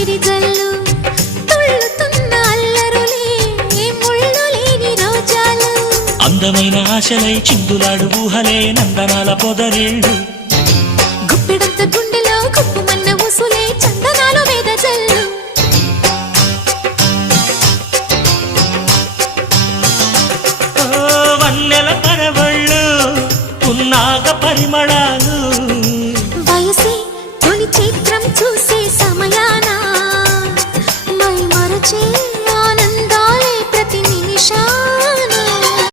సిరిజల్లు తుళ్ళుతున్న అల్లరులే ముళ్ళు లేని రోజాలు అందమైన ఆశలై చిందులాడు ఊహలే నందనాల పొదరిళ్ళు గుప్పెడంత గుండెలో గుప్పుమన్న ఊసులే చందనాలు వేదజల్లు వన్నెల పరవళ్ళు పున్నాగ పరిమళాలు